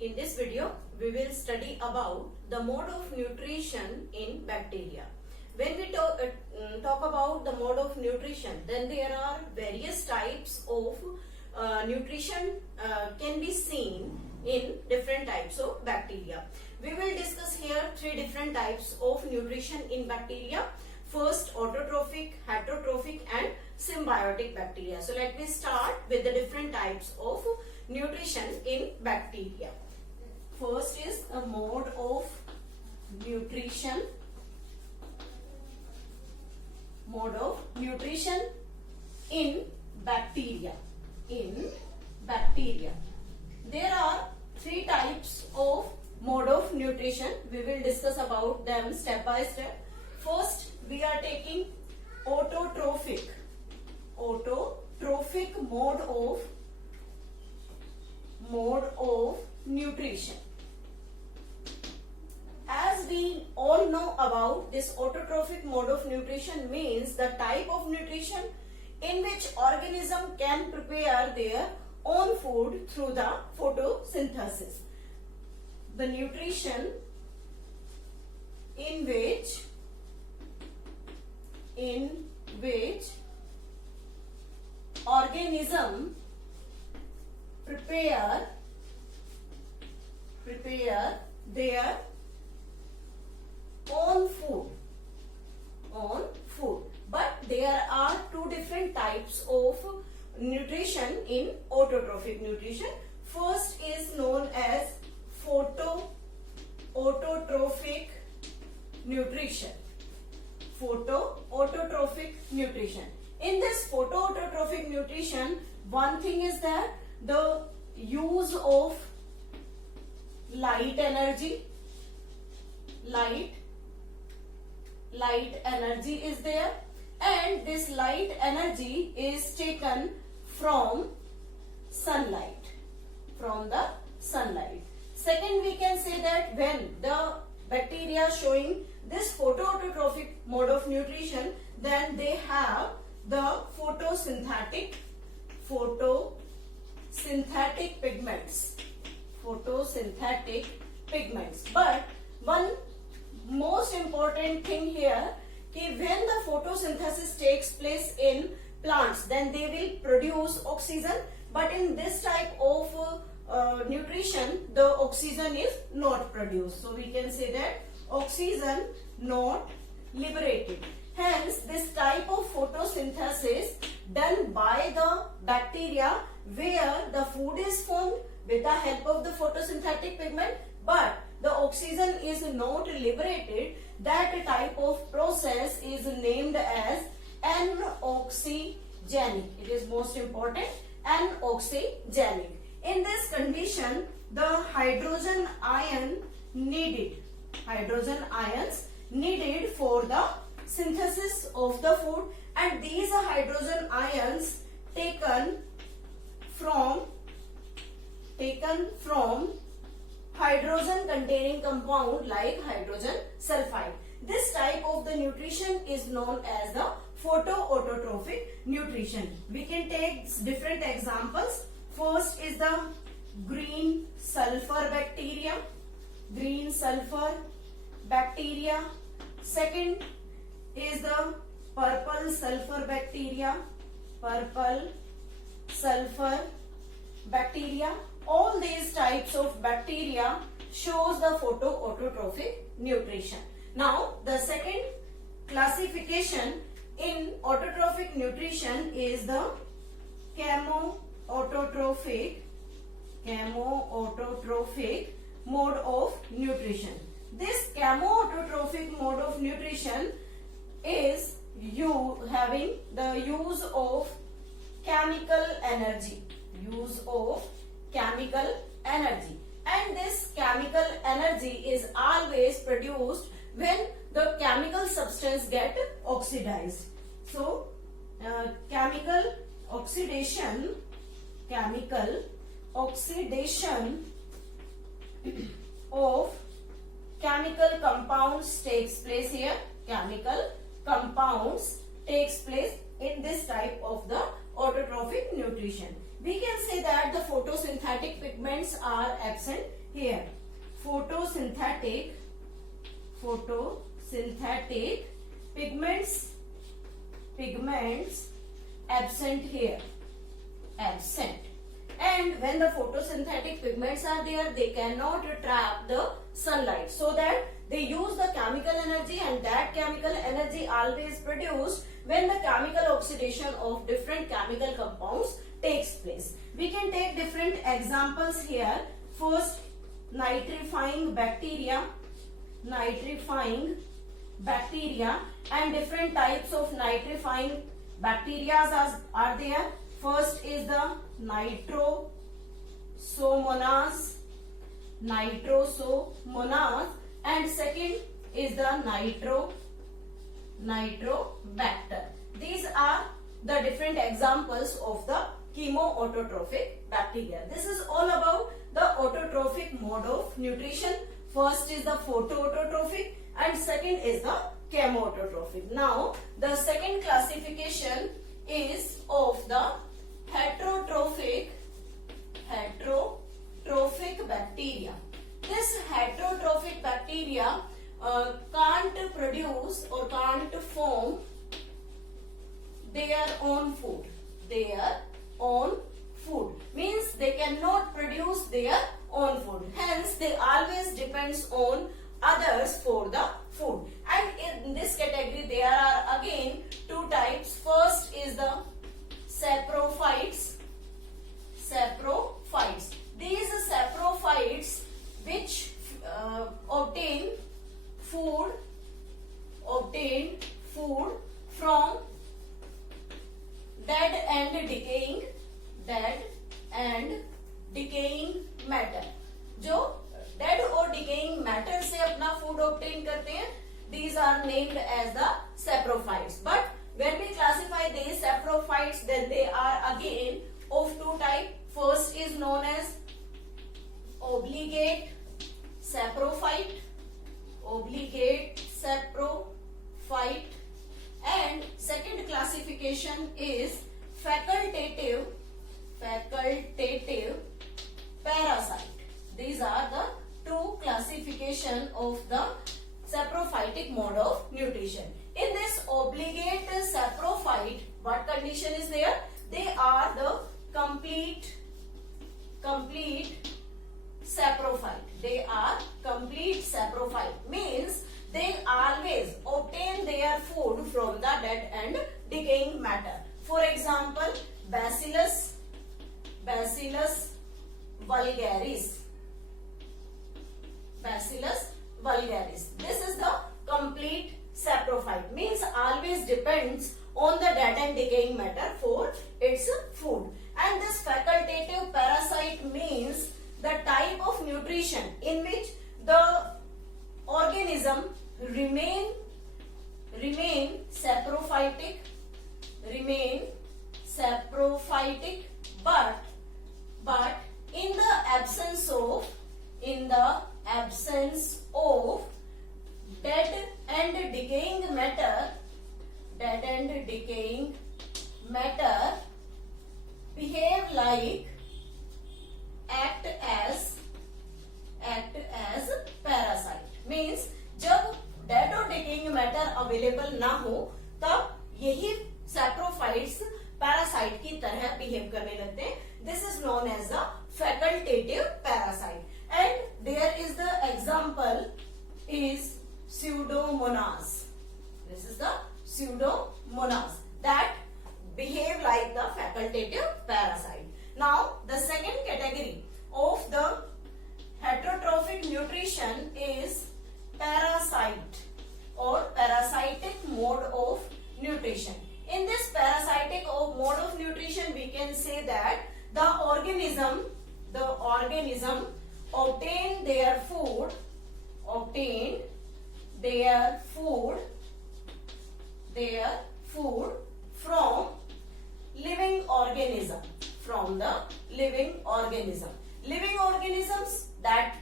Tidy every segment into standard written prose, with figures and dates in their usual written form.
In this video, we will study about the mode of nutrition in bacteria. When we talk about the mode of nutrition, then there are various types of nutrition can be seen in different types of bacteria. We will discuss here three different types of nutrition in bacteria. First, autotrophic, heterotrophic and symbiotic bacteria. So let me start with the different types of nutrition in bacteria. First is a mode of nutrition. Mode of nutrition in bacteria. In bacteria, there are three types of mode of nutrition. We will discuss about them step by step. First, we are taking autotrophic. Autotrophic mode of nutrition. As we all know about this autotrophic mode of nutrition means the type of nutrition in which organism can prepare their own food through the photosynthesis. The nutrition in which organism prepare their own food. But there are two different types of nutrition in autotrophic nutrition. First is known as photoautotrophic nutrition. Photoautotrophic nutrition. In this photoautotrophic nutrition, one thing is that the use of light energy is there, and this light energy is taken from sunlight. Second, we can say that when the bacteria showing this photoautotrophic mode of nutrition, then they have the photosynthetic pigments. But one most important thing here, when the photosynthesis takes place in plants, then they will produce oxygen, but in this type of nutrition, the oxygen is not produced. So we can say that oxygen not liberated. Hence, this type of photosynthesis done by the bacteria where the food is formed with the help of the photosynthetic pigment, but the oxygen is not liberated, that type of process is named as anoxygenic. It is most important, anoxygenic. In this condition, the hydrogen ions needed for the synthesis of the food, and these hydrogen ions taken from hydrogen containing compound like hydrogen sulfide. This type of the nutrition is known as the photoautotrophic nutrition. We can take different examples. First is the green sulfur bacteria. Second is the purple sulfur bacteria. All these types of bacteria shows the photoautotrophic nutrition. Now, the second classification in autotrophic nutrition is the chemoautotrophic mode of nutrition. This chemoautotrophic mode of nutrition is having the use of chemical energy. And this chemical energy is always produced when the chemical substance get oxidized. So, chemical oxidation of chemical compounds takes place here. Chemical compounds takes place in this type of the autotrophic nutrition. We can say that the photosynthesis photosynthetic pigments are absent here. Photosynthetic pigments absent here, absent. And when the photosynthetic pigments are there, they cannot trap the sunlight, so that they use the chemical energy, and that chemical energy always produced when the chemical oxidation of different chemical compounds takes place. We can take different examples here. First, nitrifying bacteria, and different types of nitrifying bacteria are there. First is the nitrosomonas, and second is the nitrobacter. These are the different examples of the chemoautotrophic bacteria. This is all about the autotrophic mode of nutrition. First is the photoautotrophic and second is the chemoautotrophic. Now the second classification is of the heterotrophic bacteria. This heterotrophic bacteria can't produce or can't form their own food. Means they cannot produce their own food. Hence, they always depends on others for the food. And in this category, there are again two types. First is the saprophytes. These saprophytes which obtain food from dead and decaying matter. जो dead और decaying matter से अपना food obtain करते हैं, these are named as the saprophytes. But when we classify these saprophytes, then they are again of two types. First is known as obligate saprophyte, and second classification is facultative parasite. These are the two classification of the saprophytic mode of nutrition. In this obligate saprophyte, what condition is there? They are the complete saprophyte. They are complete saprophyte. Means they always obtain their food from the dead and decaying matter. For example, Bacillus vulgaris. This is the complete saprophyte. Means always depends on the dead and decaying matter for its food. And this facultative parasite means the type of nutrition in which the organism remain saprophytic, but in the absence of dead and decaying matter behave like act as parasite. Means जब dead और decaying matter available ना हो, तब यही saprophytes parasite की तरह behave करने लगते हैं. This is known as the facultative parasite. And there is the example is Pseudomonas. This is the Pseudomonas that behave like the facultative parasite. Now, the second category of the heterotrophic nutrition is parasite or parasitic mode of nutrition. In this parasitic mode of nutrition, we can say that the organism obtain their food from living organism, living organisms that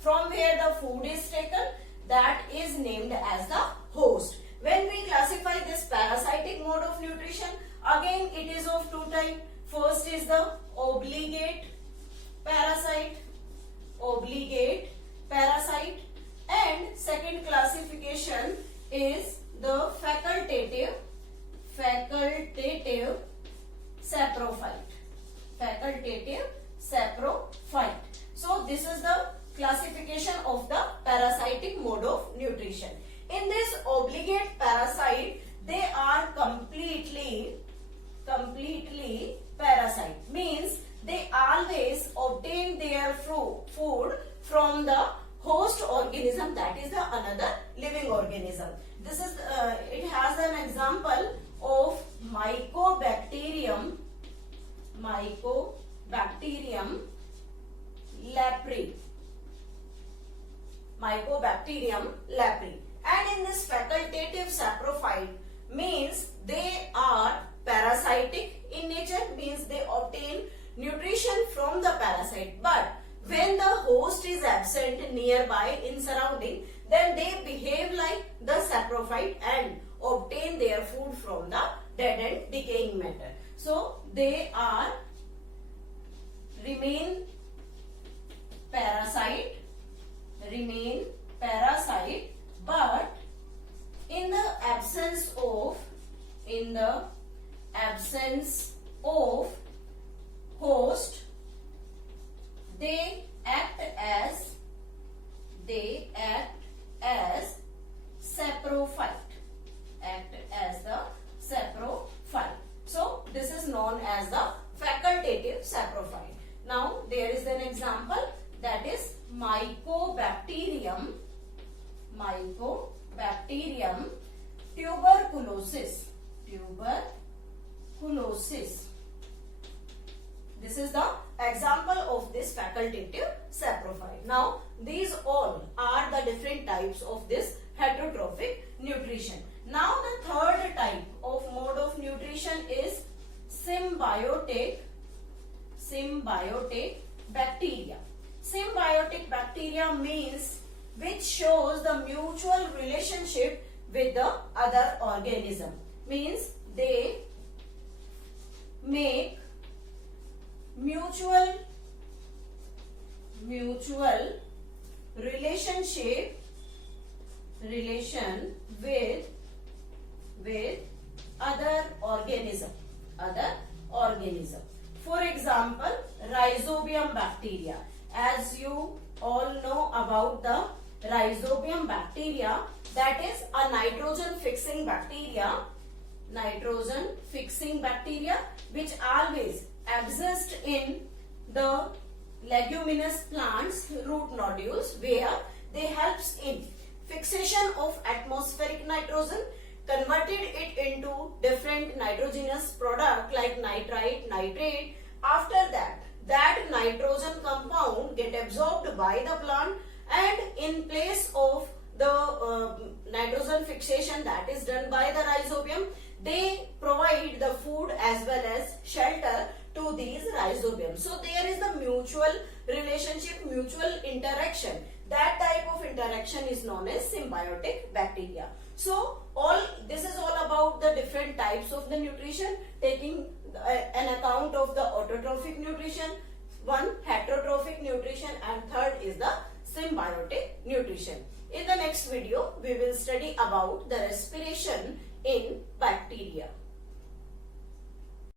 from where the food is taken, that is named as the host. When we classify this parasitic mode of nutrition, again it is of two types. First is the obligate saprophyte. So this is the classification of the parasitic mode of nutrition. In this obligate parasite, they are completely parasite, means they always obtain their food from the host organism, that is the another living organism. This is it has an example of Mycobacterium leprae. Mycobacterium leprae. And in this facultative saprophyte, means they are parasitic in nature, means they obtain nutrition from the parasite, but when the host is absent nearby in surrounding, then they behave like the saprophyte and obtain their food from the dead and decaying matter. So they are remain parasite, but in the absence of host, they act as saprophyte, So this is known as the facultative saprophyte. Now there is an example, that is Mycobacterium tuberculosis. This is the example of this facultative saprophyte. Now these all are the different types of this heterotrophic nutrition. Now the third type of mode of nutrition is symbiotic bacteria. Symbiotic bacteria means which shows the mutual relationship with the other organism, means they make mutual relation with other organism. For example, Rhizobium bacteria. As you all know about the Rhizobium bacteria, that is a nitrogen fixing bacteria which always exist in the leguminous plants root nodules, where they helps in fixation of atmospheric nitrogen, converted it into different nitrogenous product like nitrite, nitrate. After that nitrogen compound get absorbed by the plant, and in place of the nitrogen fixation that is done by the rhizobium, they provide the food as well as shelter to these rhizobiums. So there is the mutual relationship, mutual interaction. That type of interaction is known as symbiotic bacteria. So this is all about the different types of the nutrition, taking an account of the autotrophic nutrition, one heterotrophic nutrition, and third is the symbiotic nutrition. In the next video, we will study about the respiration in bacteria.